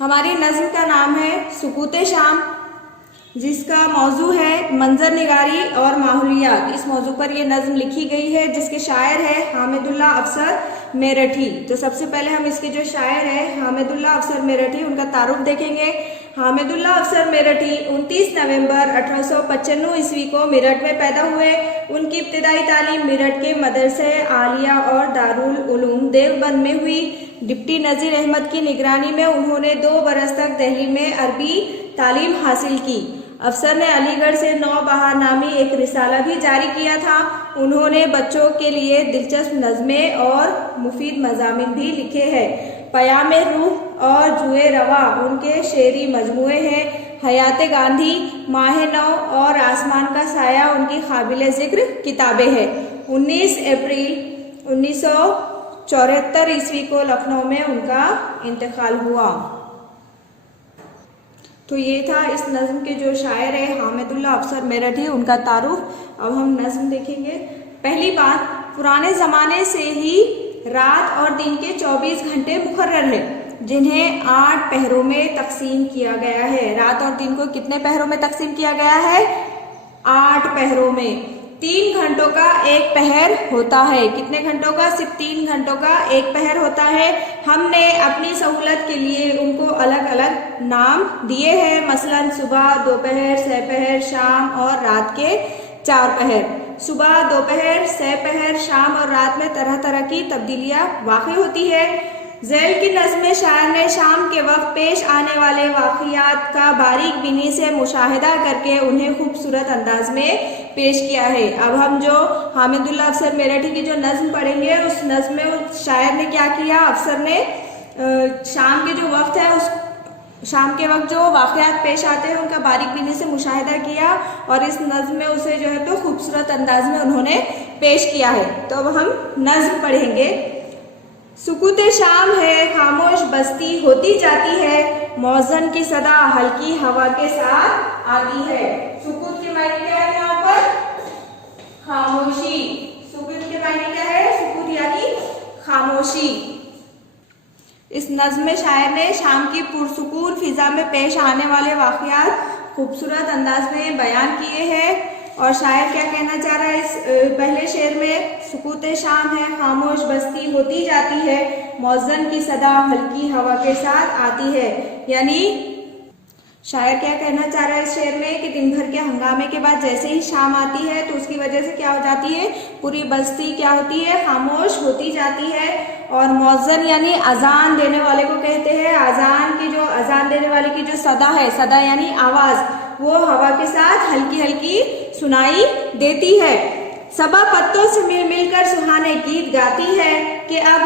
हमारी नज़्म का नाम है सुकूते शाम, जिसका मौजू है मंजर निगारी और माहौलियात। इस मौजू पर यह नज़्म लिखी गई है, जिसके शायर है हामिदुल्ला अफसर मेरठी। तो सबसे पहले हम इसके जो शायर है हामिदुल्ला अफसर मेरठी, उनका तारुफ देखेंगे। हामिदुल्ला अफसर मेरठी 29 नवंबर 1895 ईस्वी को मेरठ में पैदा हुए। उनकी इब्तिदाई तालीम मेरठ के मदरसे आलिया और दारुल उलूम देवबंद में हुई। डिप्टी नज़ीर अहमद की निगरानी में उन्होंने 2 बरस तक दिल्ली में अरबी तालीम हासिल की। अफसर ने अलीगढ़ से नौबहार नामी एक रिसाला भी जारी किया था। उन्होंने बच्चों के लिए दिलचस्प नज़में और मुफीद मज़ामिन भी लिखे हैं। पयाम रूह और जुए रवा उनके शेरी मजमूए हैं। हयात गांधी, माह नौ और आसमान का साया उनकी काबिल ज़िक्र किताबें हैं। 19 अप्रैल 1974 ईस्वी को लखनऊ में उनका इंतकाल हुआ। तो ये था इस नज़्म के जो शायर है हामिदुल्ला अफसर मेरठी, उनका तारुफ। अब हम नज़्म देखेंगे। पहली बात, पुराने ज़माने से ही रात और दिन के 24 घंटे मुकर्रर है, जिन्हें 8 पहरों में तकसीम किया गया है। रात और दिन को कितने पहरों में तकसीम किया गया है? 8 पहरों में। 3 घंटों का एक पहर होता है। कितने घंटों का? सिर्फ 3 घंटों का एक पहर होता है। हमने अपनी सहूलत के लिए उनको अलग अलग नाम दिए हैं, मसलन सुबह, दोपहर, सहपहर, शाम और रात के 4 पहर। सुबह, दोपहर, सहपहर, शाम और रात में तरह तरह की तब्दीलियां वाक़ई होती है। ज़ैल की नज़्म में शायर ने शाम के वक्त पेश आने वाले वाक़ियात का बारीक बीनी से मुशाहिदा करके उन्हें खूबसूरत अंदाज में पेश किया है। अब हम जो हामिदुल्ला अफसर मेरठी की जो नज़्म पढ़ेंगे, उस नज़्म में उस शायर ने क्या किया, अफसर ने शाम के जो वक्त है, उस शाम के वक्त जो वाक़यात पेश आते हैं उनका बारीक बीनी से मुशाहिदा किया और इस नज़्म में उसे जो है तो खूबसूरत अंदाज में उन्होंने पेश किया है। तो अब हम नज़्म पढ़ेंगे। सुकूते शाम है, खामोश बस्ती होती जाती है, मौज़न की सदा हल्की हवा के साथ आती है। सुकूत के मायने क्या है यहाँ पर? खामोशी। सुकूत के मायने क्या है? सुकूत यानी खामोशी। इस नज़्म में शायर ने शाम की पुरसुकून फिजा में पेश आने वाले वाक़यात खूबसूरत अंदाज में बयान किए हैं। और शायर क्या कहना चाह रहा है इस पहले शेर में? सुकूते शाम है, खामोश बस्ती होती जाती है, मौज़न की सदा हल्की हवा के साथ आती है। यानी शायर क्या कहना चाह रहा है इस शेर में कि दिन भर के हंगामे के बाद जैसे ही शाम आती है तो उसकी वजह से क्या हो जाती है? पूरी बस्ती क्या होती है? खामोश होती जाती है। और मौज़न यानी अजान देने वाले को कहते हैं। अजान देने वाले की जो सदा है, सदा यानी आवाज़, वो हवा के साथ हल्की हल्की सुनाई देती है। सबा पत्तों से मिल मिलकर सुहाने गीत गाती है कि अब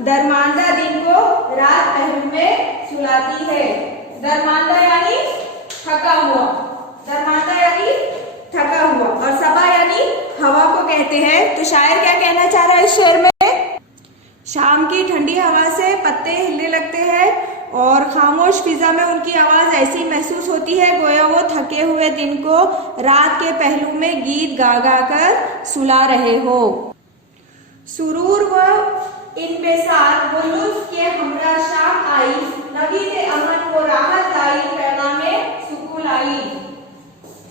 दरमांदा दिन को रात पहलू में सुलाती है। दरमांदा यानी थका हुआ, दरमांदा यानी थका हुआ और सबा यानी हवा को कहते हैं। तो शायर क्या कहना चाह रहा है इस शेर में? शाम की ठंडी हवा से पत्ते हिलने लगते हैं और खामोश फिजा में उनकी आवाज़ ऐसी महसूस होती है गोया वो थके हुए दिन को रात के पहलू में गीत गा गा कर सुला रहे हो। सुरूर व इनबेसार वो लुत्फ के हमरा शाम आई, नवीद अमन को राहत लाई, पैगामे सुकून आई।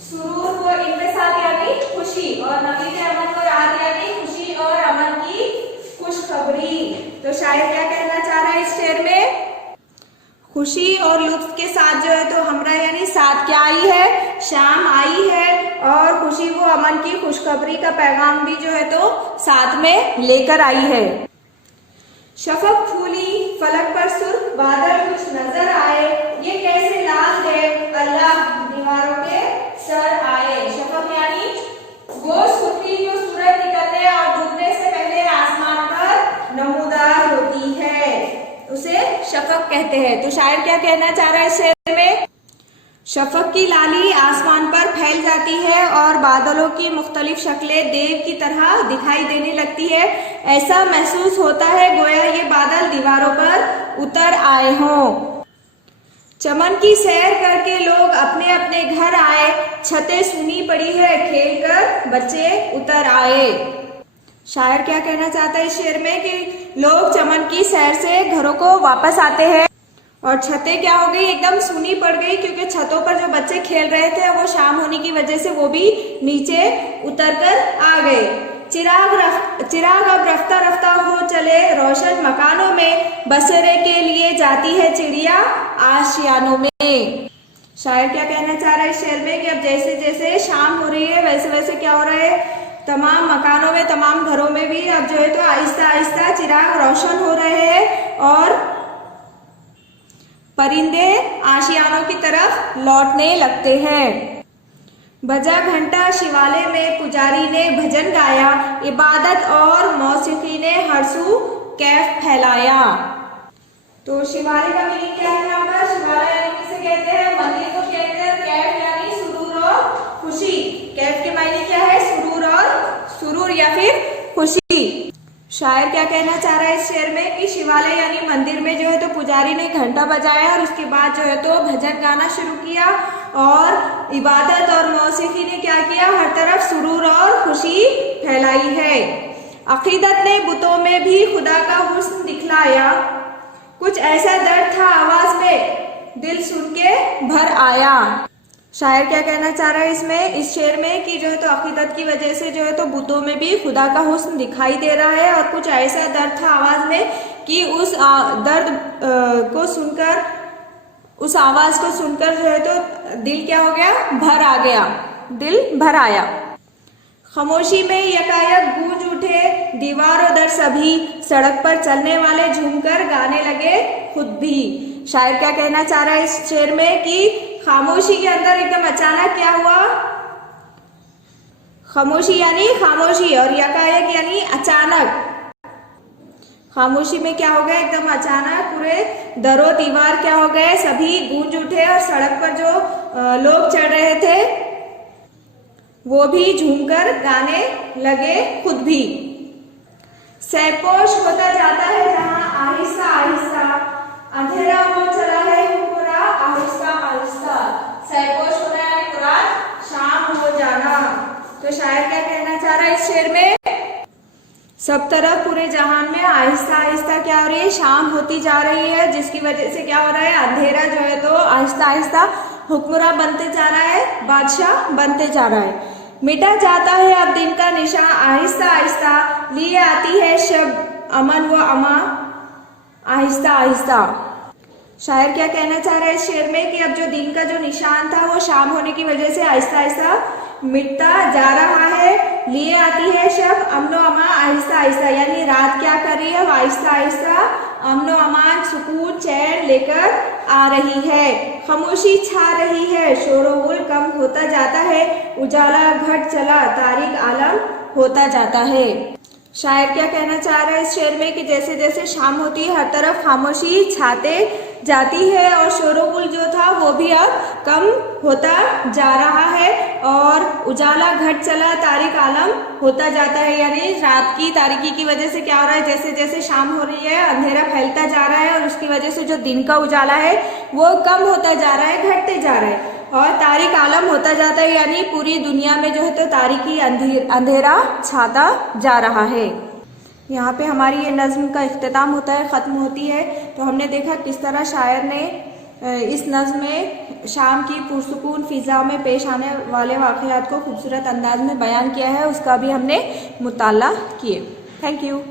सुरूर व इनबेसार यानी खुशी और नवीद अमन को राहत यानी खुशी और अमन की खुशखबरी। तो शायर क्या कहना चाह रहा है इस शेर में? खुशी और लुत्फ के साथ जो है तो हमरा यानी साथ क्या आई है? शाम आई है। और खुशी वो अमन की खुशखबरी का पैगाम भी जो है तो साथ में लेकर आई है। शफक फूली फलक पर सुर्ख बादल कुछ नजर आए, ये कैसे लाल है अल्लाह दीवारों के सर आए। शफक यानी वो सुर्खी जो सूरज निकलने और डूबने से पहले आसमान पर नमूदार होती है, उसे शफक कहते हैं। तो शायर क्या कहना चाह रहा है इस शेर में? शफक की लाली आसमान पर फैल जाती है और बादलों की मुख्तलिफ शक्लें देव की तरह दिखाई देने लगती है। ऐसा महसूस होता है गोया ये बादल दीवारों पर उतर आए हों। चमन की सैर करके लोग अपने अपने घर आए, छतें सुनी पड़ी है खेल कर बच्चे उतर आए। शायर क्या कहना चाहता है इस शेर में कि लोग चमन की सैर से घरों को वापस आते हैं और छतें क्या हो गई, एकदम सूनी पड़ गई, क्योंकि छतों पर जो बच्चे खेल रहे थे वो शाम होने की वजह से वो भी नीचे उतरकर आ गए। चिराग अब रफ्ता रफ्ता हो चले, रोशन मकानों में बसेरे के लिए जाती है चिड़िया आशियानों में। शायर क्या कहना चाह रहा है इस शेर में कि अब जैसे जैसे शाम हो रही है वैसे वैसे क्या हो रहा है, तमाम मकानों में, तमाम घरों में भी अब जो है तो आहिस्ता आहिस्ता चिराग रोशन हो रहे हैं और परिंदे आशियानों की तरफ लौटने लगते हैं। बजा घंटा शिवालय में, पुजारी ने भजन गाया, इबादत और मौसीकी ने हर्षू कैफ फैलाया। तो शिवालय का मीनिंग क्या है यहाँ पर, शिवालय यानी किसे कहते हैं, मंदिर को कहते हैं। कैफ यानी सुरूर और खुशी, कैफ के मायने क्या है, सुरूर या फिर खुशी। शायर क्या कहना चाह रहा है इस शेर में कि शिवालय यानी मंदिर में जो है तो पुजारी ने घंटा बजाया और उसके बाद जो है तो भजन गाना शुरू किया और इबादत और मौसीकी ने क्या किया, हर तरफ सुरूर और खुशी फैलाई है। अकीदत ने बुतों में भी खुदा का हुस्न दिखलाया, कुछ ऐसा दर्द था आवाज में दिल सुन के भर आया। शायर क्या कहना चाह रहा है इसमें, इस शेर में कि जो है तो अकीदत की वजह से जो है तो बुतों में भी खुदा का हुस्न दिखाई दे रहा है और कुछ ऐसा दर्द था आवाज में कि उस दर्द को सुनकर, उस आवाज को सुनकर जो है तो दिल क्या हो गया, भर आ गया, दिल भर आया। खामोशी में यकायक गूंज उठे दीवारों दर सभी, सड़क पर चलने वाले झूमकर गाने लगे खुद भी। शायर क्या कहना चाह रहा है इस शेर में कि खामोशी के अंदर एकदम अचानक क्या हुआ, खामोशी यानी खामोशी और यकायक यानी अचानक। खामोशी में क्या हो गया, एकदम अचानक पूरे दरो दीवार क्या हो गए, सभी गूंज उठे और सड़क पर जो लोग चढ़ रहे थे वो भी झूमकर गाने लगे खुद भी। सहपोश होता जाता है जहां आहिस्ता आहिस्ता, अंधेरा हो चला है पूरा आहिस्ता आहिस्ता। सहपोश होना यानी पूरा शाम हो जाना। तो शायर क्या कहना चाह रहा है इस शेर में, सब तरफ पूरे जहान में आहिस्ता आहिस्ता क्या हो रही है, शाम होती जा रही है, जिसकी वजह से क्या हो रहा है, अंधेरा जो है तो आहिस्ता आहिस्ता हुक्मरान बनते जा रहा है, बादशाह बनते जा रहा है। मिटा जाता है अब दिन का निशान आहिस्ता आहिस्ता, लिए आती है शब अमन व अमा आहिस्ता आहिस्ता। शायर क्या कहना चाह रहा है इस शेर में कि अब जो दिन का जो निशान था वो शाम होने की वजह से आहिस्ता आहिस्ता मिटता जा रहा है। लिए आती है शब अमनो अमा आहिस्ता आहिस्ता, यानी रात क्या कर रही है, आहिस्ता आहिस्ता अमनो अमान सुकून चैन लेकर आ रही है। खामोशी छा रही है, शोरगुल कम होता जाता है, उजाला घट चला तारीक आलम होता जाता है। शायर क्या कहना चाह रहा है इस शेर में कि जैसे जैसे शाम होती है हर तरफ खामोशी छाते जाती है और शोरगुल जो था वो भी अब कम होता जा रहा है और उजाला घट चला तारीक आलम होता जाता है, यानी रात की तारीकी की वजह से क्या हो रहा है, जैसे जैसे शाम हो रही है अंधेरा फैलता जा रहा है और उसकी वजह से जो दिन का उजाला है वो कम होता जा रहा है, घटते जा रहा है और तारीक आलम होता जाता है, यानी पूरी दुनिया में जो है तो तारीकी अंधेरा छाता जा रहा है। यहाँ पे हमारी ये नज़्म का इख्तिताम होता है, ख़त्म होती है। तो हमने देखा किस तरह शायर ने इस नज़्म में शाम की पुरसुकून फ़िज़ा में पेश आने वाले वाक़यात को खूबसूरत अंदाज में बयान किया है, उसका भी हमने मुताला किए। Thank you.